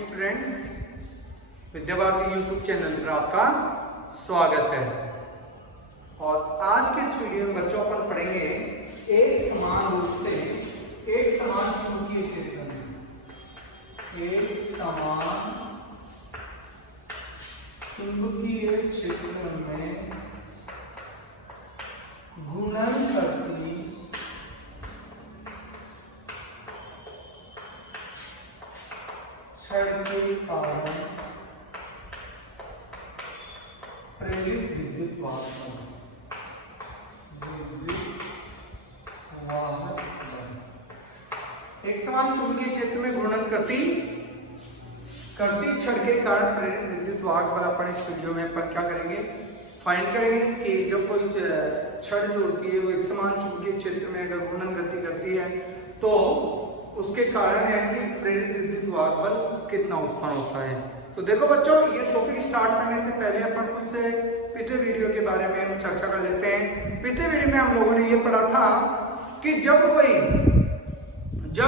Students, Vidya Bharati YouTube channel पर आपका स्वागत है। और आज के इस वीडियो में बच्चों अपन पढ़ेंगे एक समान रूप से एक समान चुंबकीय क्षेत्र में एक समान चुंबकीय क्षेत्र में घूर्णन करती छड़ के कारण प्रेरित विद्युत वाहक एक समान चुंबकीय क्षेत्र में घूर्णन करती छड़ के कारण प्रेरित विद्युत वाहक पर अपन इस वीडियो में अपन क्या करेंगे, फाइंड करेंगे कि जब कोई छड़ जो होती है वो एक समान चुंबकीय क्षेत्र में अगर घूर्णन गति करती है तो उसके कारण है कि प्रेरित विद्युत वाहक बल कितना उत्पन्न होता है। तो देखो बच्चों, ये टॉपिक स्टार्ट करने से पहले अपन कुछ पिछले वीडियो के बारे में हम चर्चा कर लेते हैं। पिछले वीडियो में हम लोगों ने ये पढ़ा था कि जब कोई जो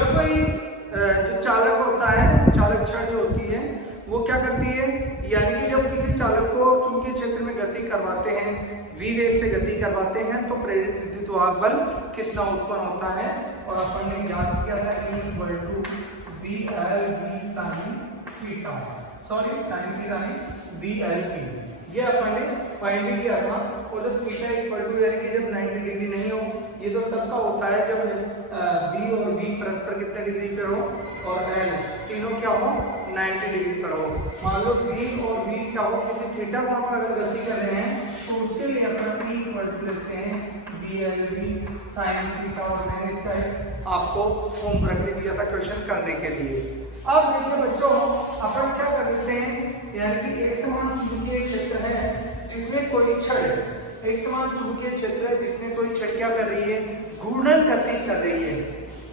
चालक होता है, चालक छड़ जो होती है वो क्या करती है, यानी कि जब किसी चालक को चुंबकीय क्षेत्र में गति करवाते हैं, v वेग से गति करवाते हैं तो प्रेरित विद्युत वाहक बल कितना उत्पन्न होता है। और अपन ने ज्ञात किया था E = BL sin theta, sorry sin theta नहीं BLP, ये अपन ने फाइंड किया था। और जब थीटा यानी कि जब 90 डिग्री नहीं हो, ये तो तब का होता है जब B और V परस्पर कितने डिग्री पर हो और L तीनों क्या हो 90 डिग्री पर हो। मान लो V और V क्या हो, किसी थीटा कोण पर अगर गति कर रहे हैं तो उसके लिए अपन E लिखते हैं BLV sin थीटा। और मैंने इसका आपको होमवर्क भी दिया था क्वेश्चन करने के लिए। अब देखिए बच्चों, अपन क्या कर लेते हैं, यानी कि एक समान चुंबकीय क्षेत्र है जिसमें कोई छड़, एक समान चुंबकीय क्षेत्र है जिसमें कोई छड़ क्या कर रही है, घूर्णन गति कर रही है।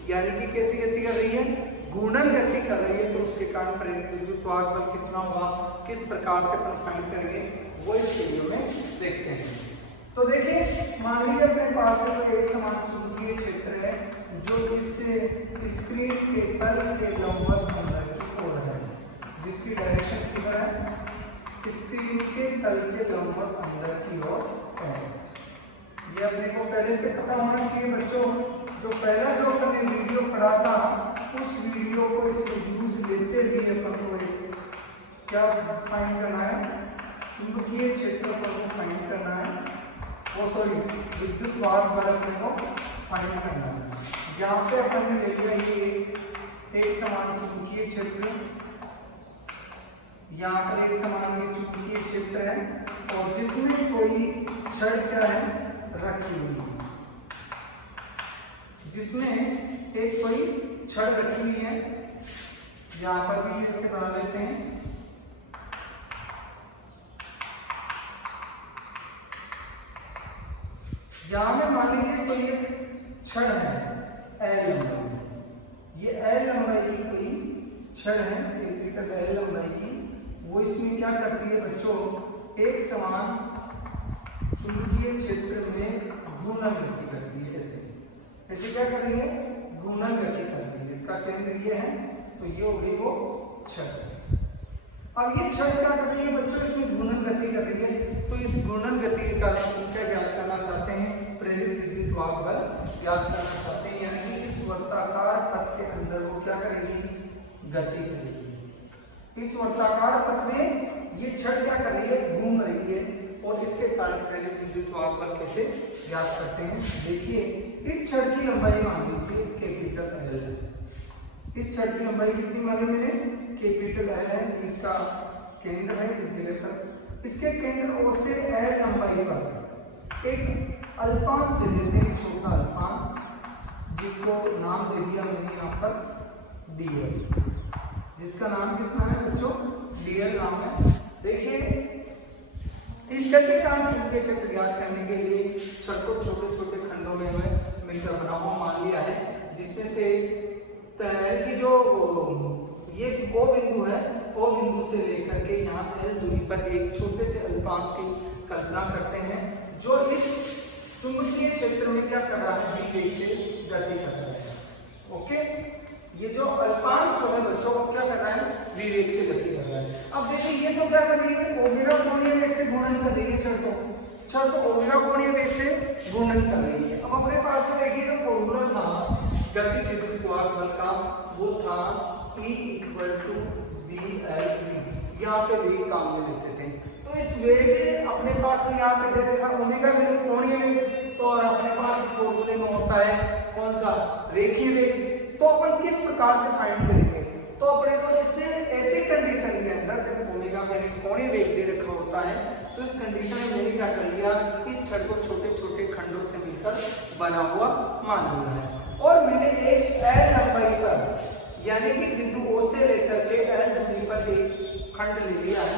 यानी कि कैसी गति कर रही है, घूर्णन गति कर रही है। तो उसके कारण प्रेरित विद्युत वाहक बल कितना होगा, किस प्रकार से अपन फाइंड करेंगे, वो इस वीडियो में देखते हैं। तो देखिए, मान लीजिए अपने पास में एक समान चुंबकीय क्षेत्र है जो इस स्क्रीन के तल के लंबवत अंदर की ओर है, जिसकी डायरेक्शन किधर है, स्क्रीन के तल के लंबवत अंदर की ओर है। ये अपने को पहले से पता होना चाहिए बच्चों। जो पहला जो अपने वीडियो पढ़ा था उस वीडियो को इसके यूज लेते हुए अपन को क्या फाइंड करना है, चुंबकीय क्षेत्र को फाइंड करना है, वो सॉरी विद्युत वाहक बल को फाइंड करना है। यहाँ पे अपन ने ले लिया ये एक समान चुंबकीय क्षेत्र, यहाँ पर एक समान चुंबकीय क्षेत्र है और जिसमें कोई छड़ क्या है रखी हुई है, जिसमें एक कोई छड़ रखी हुई है। यहाँ पर भी ऐसे बना लेते हैं। यहाँ में मान लीजिए कोई एक छड़ है L लंबाई, ये L लंबाई की कोई छड़ है, कैपिटल L लंबाई की, वो इसमें क्या करती है बच्चों, एक समान चुंबकीय क्षेत्र में घूर्णन गति करती है। ऐसे क्या कर रही है, घूर्णन गति कर रही है। इसका केंद्र ये है, तो ये हो गई वो छड़। अब ये छड़ क्या कर रही है बच्चों, इसमें घूर्णन गति कर रही है। तो इस घूर्णन गति के कारण हम क्या ज्ञात करना चाहते हैं, प्रेरित विद्युत वाहक बल ज्ञात करना चाहते हैं। यानी कि इस वर्ताकार पथ के अंदर वो क्या करेगी, गति करेगी। इस वर्ताकार पथ में ये छड़ क्या कर रही है, घूम रही है और इसके कारण प्रेरित विद्युत वाहक बल कैसे ज्ञात करते हैं। देखिए, इस छड़ की लंबाई मान लीजिए कैपिटल L है। इस छड़ की लंबाई कितनी मानी मैंने, कैपिटल L है। इसका केंद्र है इस जगह पर, इसके केंद्र O से L लंबाई पर एक अल्पांश दे देते हैं, छोटा अल्पांश, जिसको नाम दे दिया मैंने यहाँ पर dl, जिसका नाम कितना है बच्चों, dl नाम है। देखिए, इस छड़ के कारण चुंबकीय क्षेत्र ज्ञात करने के लिए छड़ को छोटे छोटे खंडों में मिलकर बना हुआ मान लिया है, जिसमें से कि जो ये O बिंदु है, O बिंदु से लेकर के यहाँ L दूरी पर एक छोटे से अल्पांश की कल्पना करते हैं जो इस चुंबकीय क्षेत्र में क्या कर रहा है, v वेग से गति कर रहा है। ओके, ये जो अल्पांश जो है बच्चों को क्या कर रहा है, v वेग से गति कर रहा है। अब देखिए ये तो क्या कर रही है, ओमेगा कोणीय वेग से गुणन कर रही है छड़ तो ओमेगा कोणीय वेग से गुणन कर रही है। अब अपने पास में देखिए जो फॉर्मूला था गति विद्युत वाहक बल का, वो था E = BLV। यहाँ पे वेग काम में लेते थे, तो इस वेग अपने पास में यहाँ पे दे रखा ओमेगा वेग कोणीय वेग, तो और अपने पास फॉर्मूले में होता है कौन सा, रेखीय वेग। तो अपन किस प्रकार से फाइंड करेंगे, तो अपने को जैसे ऐसी कंडीशन के अंदर जब ओमेगा वेग कोणीय वेग दे रखा होता है, तो इस कंडीशन में मैंने क्या कर लिया, इस छड़ को छोटे छोटे खंडों से मिलकर बना हुआ मान लिया है, और मैंने एक L लंबाई पर यानी कि बिंदु O से लेकर के L दूरी पर एक खंड ले लिया है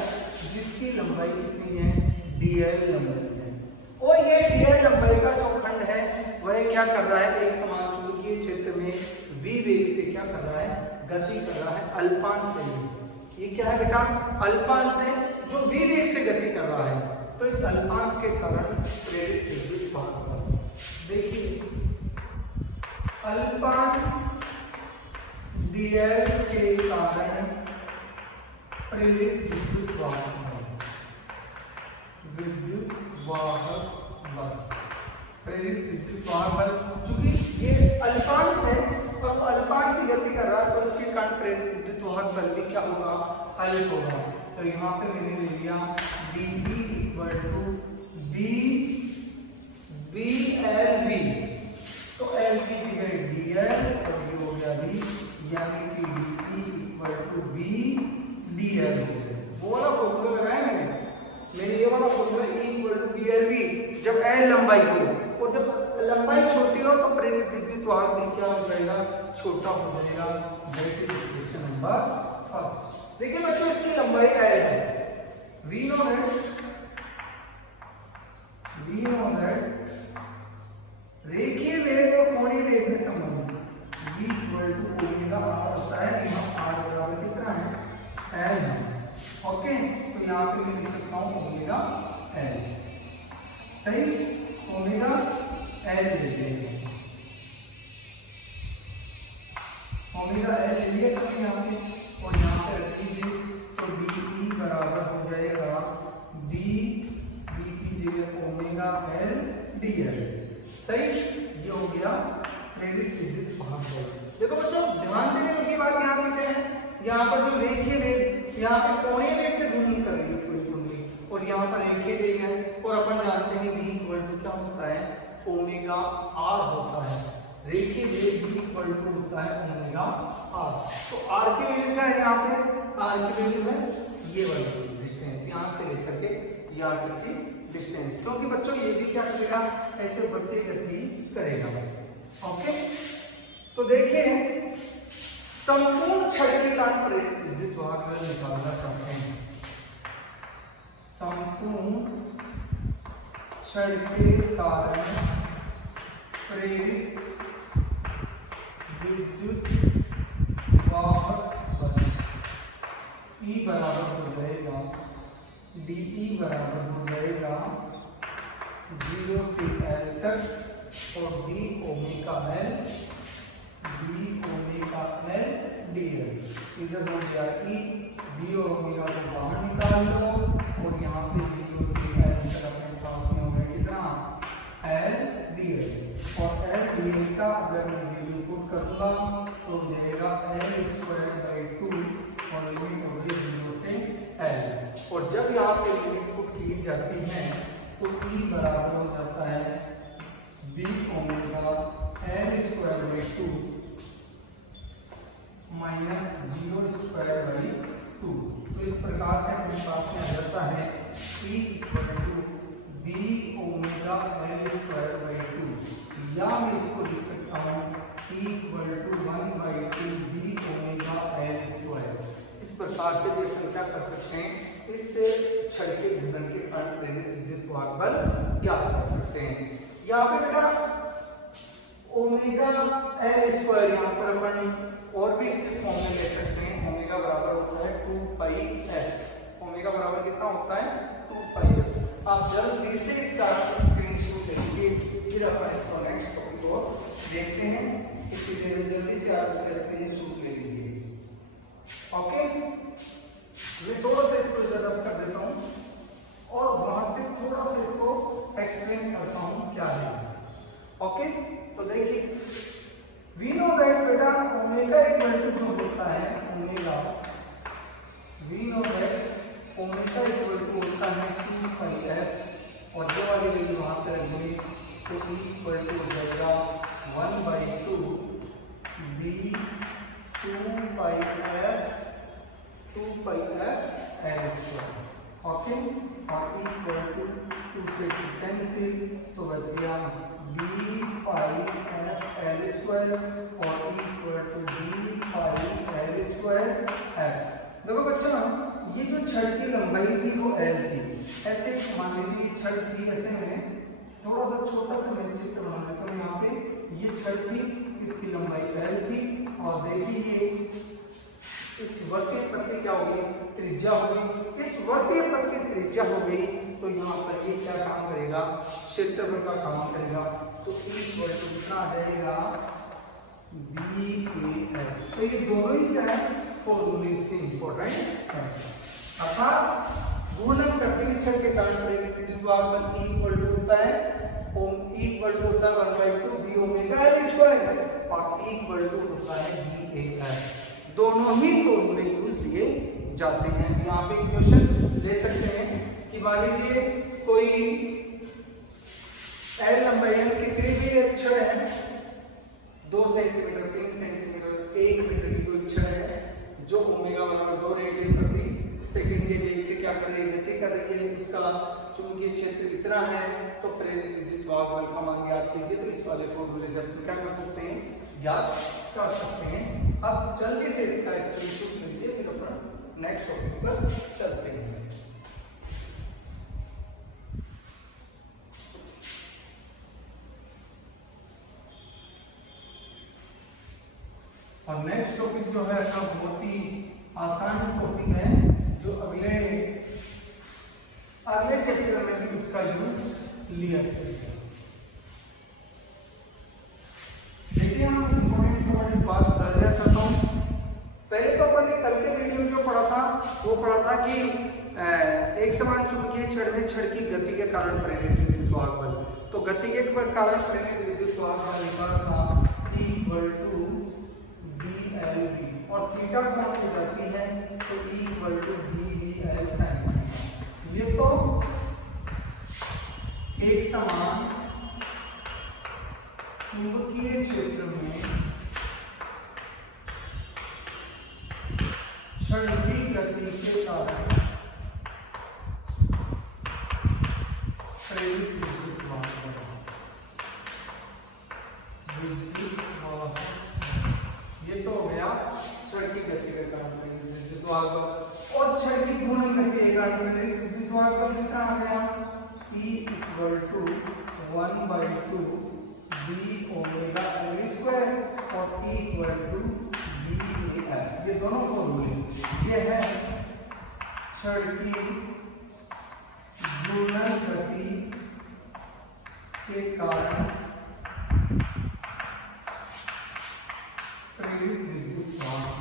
जिसकी लंबाई कितनी है, dl लंबाई है। और ये dl लंबाई का जो खंड है वह क्या कर रहा है, एक समान चुंबकीय क्षेत्र में v वेग से क्या कर रहा है, गति कर रहा है अल्पांश से। ये क्या है बेटा, अल्पांश से जो v वेग से गति कर रहा है। तो इस अल्पांश के कारण प्रेरित विद्युत वाहक बल, देखिए अल्पांश dl के कारण प्रेरित विद्युत वाहक बल, प्रेरित विद्युत वाहक बल, क्योंकि ये अल्पांश है और अल्पांश से गति कर रहा है, तो इसके कारण प्रेरित विद्युत वाहक बल भी क्या होगा, अल्प होगा। तो यहाँ पे मैंने ले लिया dE = BLV, तो L की जगह dl और ये हो गया v, यानी कि dE = BDL हो गया। वो वाला फॉर्मूला लगाया मैंने ये वाला फॉर्मूला E = BLV जब L लंबाई हो, और जब लंबाई छोटी हो तो प्रेरित विद्युत वाहक भी क्या हो जाएगा, छोटा हो जाएगा। That is equation number first. देखिए बच्चों इसकी लंबाई L है, V नो है रेखीय वेग और कोणीय वेग में संबंध v = ओमेगा r होता है, यहाँ r बराबर कितना है, L है। ओके, तो यहाँ पे मैं लिख सकता हूँ ओमेगा L, सही, ओमेगा L ले लेंगे, ओमेगा L ले लिया तो यहाँ पे, और यहाँ पे रख लीजिए, तो dE बराबर हो जाएगा b की जगह ओमेगा L dl, सही। ये हो गया प्रेरित विद्युत वाहक बल। देखो बच्चों ध्यान देने की बात यहाँ पे क्या है, यहाँ पर जो रेखीय वेग यहाँ पे कोणीय वेग से गुणन करेंगे पूरी कुंडली, और यहाँ पर रेखीय वेग है, और अपन जानते हैं v = क्या होता है, ओमेगा r होता है। रेखीय वेग v = होता है ओमेगा r। तो r की वैल्यू क्या है, यहाँ पे r की वैल्यू है ये वाली डिस्टेंस, यहाँ से लेकर के यहाँ तक की डिस्टेंस, क्योंकि बच्चों ये भी क्या करेगा, ऐसे बढ़ती गति करेगा। ओके, तो देखिए संपूर्ण छड़ के कारण प्रेरित विद्युत वाहक बल निकालना चाहते हैं, संपूर्ण छड़ के कारण प्रेरित विद्युत वाहक बल E बराबर हो जाएगा dE बराबर हो जाएगा 0 से L तक, और d ओमेगा L dl, इधर हो गया E, d और ओमेगा को बाहर निकाल लो, और यहाँ पे 0 से L तक अपने पास में हो गया कितना, L dl, और L dl का अगर मैं वैल्यू पुट करूँगा तो हो जाएगा L² / 2, और लिमिट हो गई 0 से L, और जब यहाँ पे लिमिट पुट की जाती है तो E बराबर हो जाता है b ओमेगा L² / 2 माइनस 0² / 2। तो इस प्रकार से अपने पास में आ जाता है E = b ओमेगा L² / 2, या मैं इसको लिख सकता हूँ E = 1/2 b ओमेगा L²। इस प्रकार से भी अपन क्या कर सकते हैं, इससे छड़ के घूर्णन के कारण प्रेरित विद्युत वाहक बल ज्ञात कर सकते हैं। यहाँ पे बेटा ओमेगा L², यहाँ पर अपन और भी इसके फॉर्म में ले सकते हैं। ओमेगा बराबर होता है 2πf, ओमेगा बराबर कितना होता है 2πf। आप जल्दी से इसका स्क्रीनशॉट ले लीजिए, फिर अपन इसको नेक्स्ट टॉपिक को देखते हैं। इसके लिए जल्दी से आप इसका स्क्रीनशॉट मैं थोड़ा सा इसको इधर रब कर देता हूँ और वहां से थोड़ा सा इसको एक्सप्लेन करता हूँ क्या है। ओके, तो देखिए वी नो दैट बेटा ओमेगा इक्वल टू जो होता है omega, we know that omega equal to होता है 2 पाई एफ और जो वाली वैल्यू वहां पे रखेंगे तो E इक्वल टू हो जाएगा 1/2 B 2 pi F L square. Okay, और E इक्वल टू 2 से कैंसिल तो बच गया B pi F L square और E equal to B pi L square F. देखो बच्चों, ये जो छड़ की लंबाई थी वो L थी, ऐसे मान लीजिए छड़ थी, ऐसे मैंने थोड़ा सा छोटा सा मैंने चित्र बना देता हूँ। यहाँ पे ये छड़ थी, इसकी लंबाई L थी और देखिए इस वर्तीय पथ की क्या होगी, त्रिज्या होगी। इस वर्तीय पथ की त्रिज्या हो गई तो यहाँ पर ये क्या काम करेगा, क्षेत्रफल का काम करेगा। तो E इक्वल टू कितना आ जाएगा BAF। तो ये दोनों ही क्या है, फॉर्मूले से इंपॉर्टेंट है। अर्थात गुणन करते छड़ के कारण प्रेरित विद्युत वाहक E इक्वल टू होता है E इक्वल टू होता है 1/2 B ओमेगा L स्क्वायर और E इक्वल टू होता है BAF। दोनों ही फॉर्मूले यूज किए जाते हैं। यहाँ पे क्वेश्चन ले सकते हैं कि मान लीजिए कोई L लंबाई कितनी भी छड़ है, 2 सेंटीमीटर 3 सेंटीमीटर 1 मीटर की कोई छड़ है जो ओमेगा बराबर 2 रेडियन प्रति सेकंड के वेग से क्या कर रही है, गति कर रही है, उसका चुंबकीय क्षेत्र इतना है तो प्रेरित विद्युत वाहक बल का मान ज्ञात कीजिए। तो इस वाले फॉर्मूले से हम क्या कर सकते हैं, ज्ञात कर सकते हैं। अब जल्दी से इसका स्क्रीनशॉट लीजिए, फिर अपना नेक्स्ट टॉपिक पर चलते हैं। और नेक्स्ट टॉपिक जो है अपना बहुत ही आसान टॉपिक है जो अगले चैप्टर में भी उसका यूज लिया जाएगा। देखिए हम इम्पोर्टेंट बात करना चाहता हूँ। पहले तो अपन ने कल के वीडियो में जो पढ़ा था वो पढ़ा था कि एक समान चुंबकीय छड़ में छड़ की गति के कारण प्रेरित विद्युत वाहक बल। तो गति के कारण प्रेरित विद्युत वाहक बल निकाला था E इक्वल टू BLV और थीटा कोण हो जाती है तो E equal to BBL sin theta. ये तो एक समान चुंबकीय क्षेत्र में छड़ की गति के कारण प्रेरित विद्युत वाहक बल, ये तो हो गया छड़ की गति के कारण प्रेरित विद्युत वाहक बल। और छड़ की घूर्णन गति के कारण प्रेरित विद्युत वाहक बल कितना आ गया, E equal to 1/2 B omega L square और E इक्वल टू BAF। ये दोनों फॉर्मूले, ये है छड़ की घूर्णन गति के कारण प्रेरित विद्युत वाहक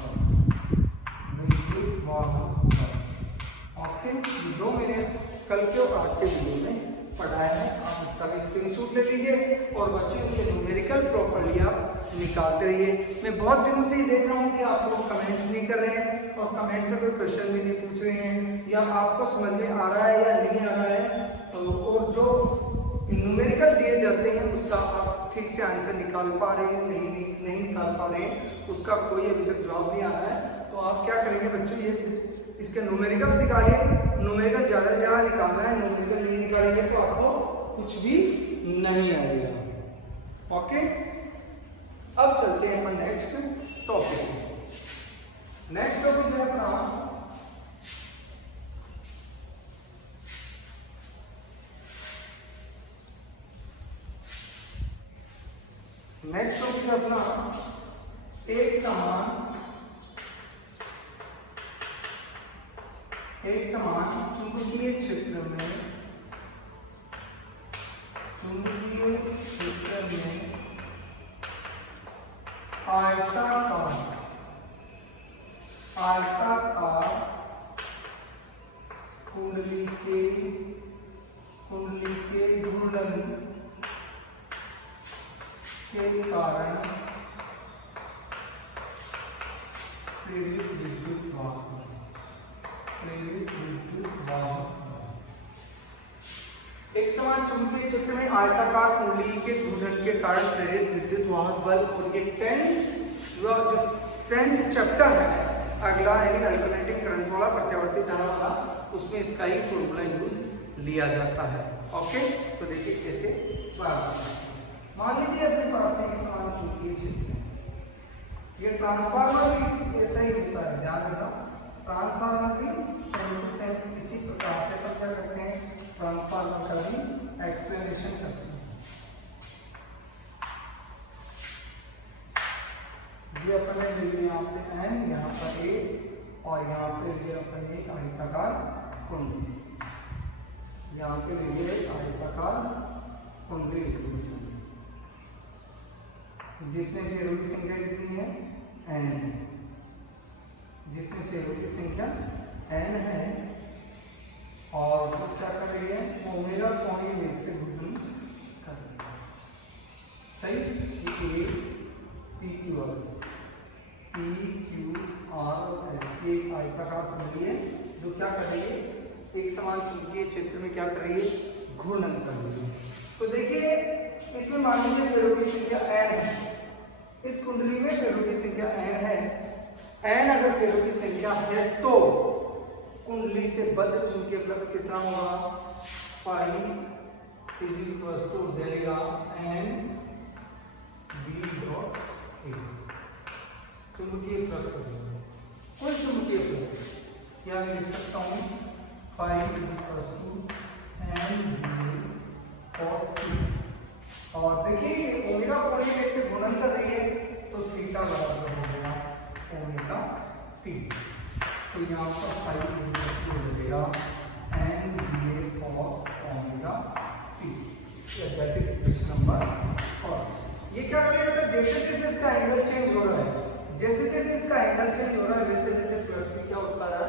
बल। ओके, ये दो मैंने कल के और आज के वीडियो में पढ़ाया है। आप इसका भी स्क्रीनशॉट ले लीजिए और बच्चों के न्यूमेरिकल प्रॉपर्ली आप निकालते रहिए। मैं बहुत दिनों से ही देख रहा हूँ कि आप लोग कमेंट्स नहीं कर रहे हैं और कमेंट्स में कोई क्वेश्चन भी नहीं पूछ रहे हैं, या आपको समझ में आ रहा है या नहीं आ रहा है। और जो न्यूमेरिकल दिए जाते हैं उसका आप ठीक से आंसर निकाल पा रहे हैं, नहीं निकाल पा रहे हैं, उसका कोई अभी तक जवाब नहीं आ रहा है। तो आप क्या करेंगे बच्चों, ये इसके न्यूमेरिकल निकालिए। न्यूमेरिकल ज़्यादा से ज़्यादा निकालना है, न्यूमेरिकल नहीं निकालेंगे तो आपको कुछ भी नहीं आएगा। ओके, अब चलते हैं अपन नेक्स्ट टॉपिक। नेक्स्ट टॉपिक है अपना एक समान चुंबकीय क्षेत्र में आयताकार घूर्णन के कारण प्रेरित विद्युत वाहक, एक समान चुंबकीय क्षेत्र में आयताकार कुंडली के घूर्णन के कारण प्रेरित विद्युत वाहक बल। और ये 10th चैप्टर है अगला, यानी अल्टरनेटिंग करंट वाला, प्रत्यावर्ती धारा वाला, उसमें इसका ही फॉर्मूला यूज लिया जाता है। ओके, तो देखिए कैसे मान लीजिए अपने पास एक समान चुंबकीय क्षेत्र है, ये ट्रांसफार्मर भी ऐसा ही होता है, ध्यान रखना, ट्रांसफार्मर भी सेम टू सेम इसी प्रकार से। तो क्या करते हैं, ट्रांसफार्मर का भी एक्सप्लेनेशन करते हैं। ये अपन ने लिए यहाँ पे एन, यहाँ पर ए, और यहाँ पे लिए अपन एक आयताकार कुंडली, यहाँ पे लिए एक आयताकार कुंडली, जिसमें फेरों की संख्या कितनी है, एन है, जिसमें फेरों की संख्या एन है, और वो क्या कर रही है, ओमेगा कोणीय वेग से घूर्णन कर रही है। सही, ये पी क्यू आर एस, ये आयताकार कुंडली है जो क्या कर रही है, एक समान चुंबकीय क्षेत्र में क्या कर रही है, घूर्णन कर रही है। तो देखिए इसमें मान लीजिए फेरों की संख्या एन है, इस कुंडली में फेरों की संख्या एन है। एन अगर फेरों की संख्या है तो कुंडली से बद्ध चुंबकीय फ्लक्स कितना होगा, फाई इज हो जाएगा एन बी डॉट ए, चुंबकीय फ्लक्स हो जाएगा, कुल चुंबकीय फ्लक्स, या मैं लिख सकता हूँ phi is N B cos theta. और देखिए ओमेगा कोणीय वेग से गुणन कर रही है, तो थीटा बराबर हो गया ओमेगा टी। तो यहाँ पर फाई हो जाएगा N B cos omega T. That is question number first. ये क्या करेगा बेटा, जैसे जैसे इसका एंगल चेंज हो रहा है, जैसे जैसे इसका एंगल चेंज हो रहा है, वैसे जैसे फ्लक्स में क्या होता है,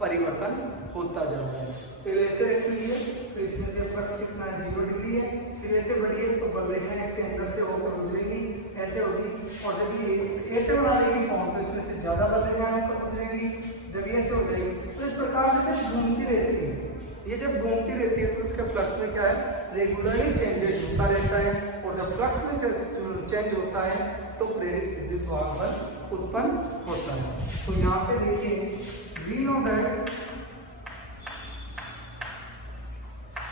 परिवर्तन होता जा रहा है। पहले ऐसे रख लीजिए, तो इसमें से फ्लक्स कितना है, 0 डिग्री है, फिर ऐसे बढ़िए तो बल रेखा इसके अंदर से होकर गुजरेगी, ऐसे होगी, और जब ये ऐसे बना लेगी कौन, तो इसमें से ज्यादा बल रेखा होकर गुजरेगी, जब ये ऐसे हो जाएगी, तो इस प्रकार से घूमती रहती है। ये जब घूमती रहती है तो इसके फ्लक्स में क्या है, रेगुलरली चेंजेस होता रहता है, और जब फ्लक्स में चेंज होता है तो प्रेरित विद्युत वाहक बल उत्पन्न होता है। तो यहाँ पे देखिए वी नो दैट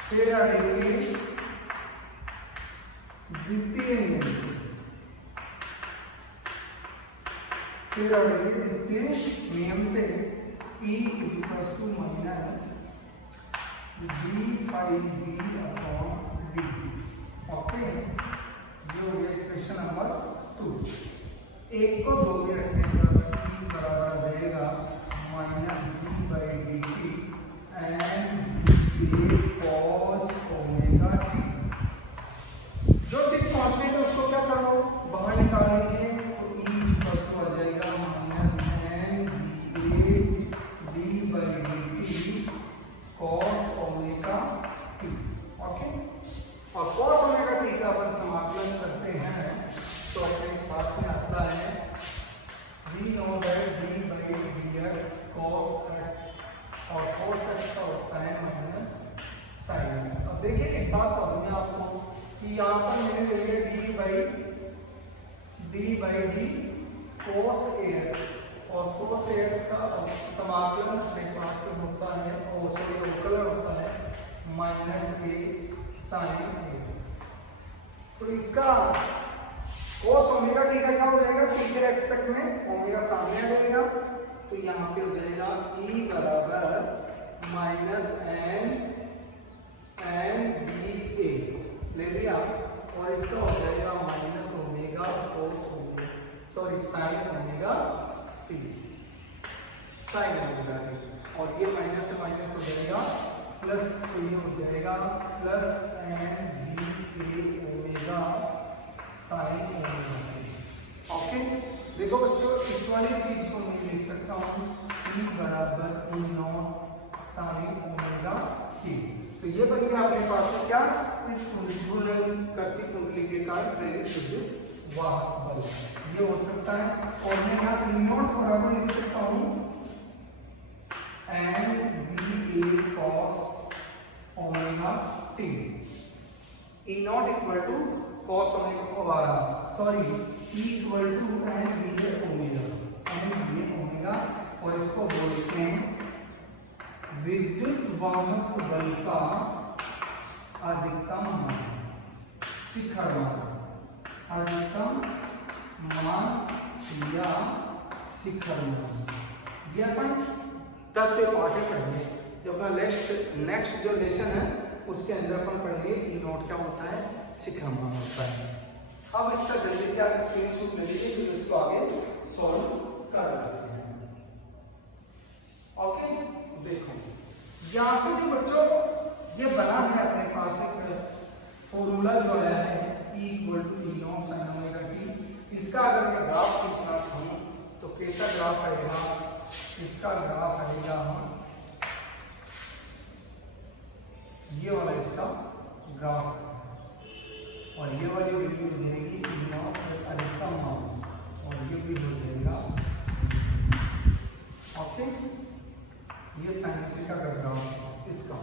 फेराडे के द्वितीय नियम से, फेराडे के द्वितीय नियम से E equals to minus d∅b upon d। Okay, ये हो गया इक्वेशन नंबर 2। एक को 2 में रखने पर E बराबर आ जाएगा minus d/dt and a cos omega t। जो चीज कांस्टेंट है उसको क्या करो, बाहर निकाल लीजिए, तो E इक्वल्स टू आ जाएगा minus n d/dt cos omega t। Okay, और cos ओमेगा t का अपन समाकलन करते हैं तो अपने पास में आता है we know that d/dx cos x, और cos x का होता है माइनस sin x। अब देखिए एक बात बताऊं मैं आपको कि यहाँ पर मैंने ले लिया d/d cos ax, और cos ax का समाकलन अपने पास में होता है, और सॉरी अवकलन होता है माइनस a sin ax। तो इसका cos ओमेगा t का क्या हो जाएगा, t के रेस्पेक्ट में ओमेगा सामने आ जाएगा, तो यहाँ पे हो जाएगा e बराबर माइनस n d a ले लिया, और इसका हो जाएगा minus omega cos omega, sorry sin omega t, sin omega t, और ये माइनस से माइनस हो जाएगा प्लस, तो ये हो जाएगा plus n d a omega sin omega t। Okay, देखो बच्चों इस वाली चीज को मैं लिख सकता हूँ e बराबर e not sin omega t। तो ये बन गया आपके पास क्या, इस घूर्णन करती कुंडली के कारण प्रेरित विद्युत वाहक बल, ये हो सकता है। और मैं यहाँ E नॉट बराबर लिख सकता हूँ NBA cos omega t। E not equal to cos omega, sorry, E equal to NBA omega, और इसको बोलते हैं विद्युत वाहक बल का अधिकतम मान, शिखर मान, अधिकतम मान या शिखर मान। ये अपन 10 से पार्ट पढ़ेंगे। जो अपना नेक्स्ट जो लेसन है उसके अंदर अपन पढ़ेंगे ई नोट क्या होता है, शिखर मान होता है। अब इसका जल्दी से आप स्क्रीनशॉट ले लीजिए, फिर इसको आगे सॉल्व कर लेते हैं। ओके, देखो यहाँ पे जो बच्चों ये बना है अपने पास एक फॉर्मूला जो आया है E equal to E not sine omega t। इसका अगर मैं ग्राफ खींचना चाहूँ तो कैसा ग्राफ आएगा, इसका ग्राफ आएगा ये वाला, इसका ग्राफ, और ये वाली वैल्यू हो जाएगी E नॉट अधिकतम मान, और ये भी हो जाएगा। ओके, ये साइन थीटा का ग्राफ इसका,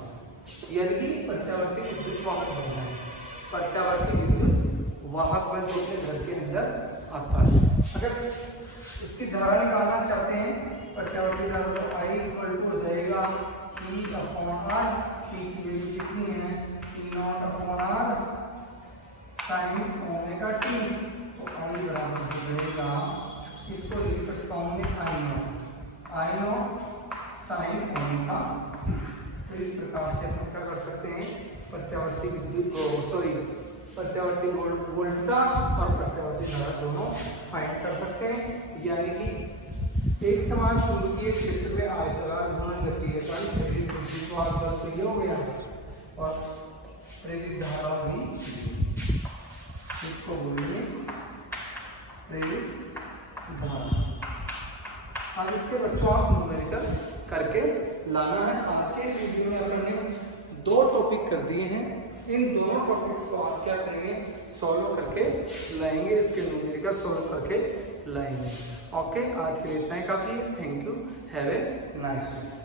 यदि प्रत्यावर्ती विद्युत वाहक बल है, प्रत्यावर्ती विद्युत वाहक बल जो अपने घर के अंदर आता है। अगर इसकी धारा निकालना चाहते हैं, प्रत्यावर्ती धारा, तो I इक्वल टू हो जाएगा E अपॉन R, T की वैल्यू कितनी है, E not upon R sign omega t, तो I बराबर हो जाएगा, इसको लिख सकता हूँ मैं I नॉट साइन ओमेगा। तो इस प्रकार से हम क्या कर सकते हैं, प्रत्यावर्ती विद्युत प्रत्यावर्ती वोल्टता और प्रत्यावर्ती धारा दोनों फाइंड कर सकते हैं। यानी कि एक समान चुंबकीय क्षेत्र में आयताकार घूर्णन गति के कारण प्रेरित विद्युत वाहक बल तो ये हो गया, और प्रेरित धारा भी, इसको बोलेंगे प्रेरित धारा। अब इसके बच्चों आप न्यूमेरिकल करके लाना है। आज के इस वीडियो में अपन ने 2 टॉपिक कर दिए हैं, इन दोनों टॉपिक्स को आज क्या करेंगे, सॉल्व करके लाएंगे, इसके न्यूमेरिकल सॉल्व करके लाएंगे। ओके, आज के लिए इतना ही काफी है। Thank you, have a nice day.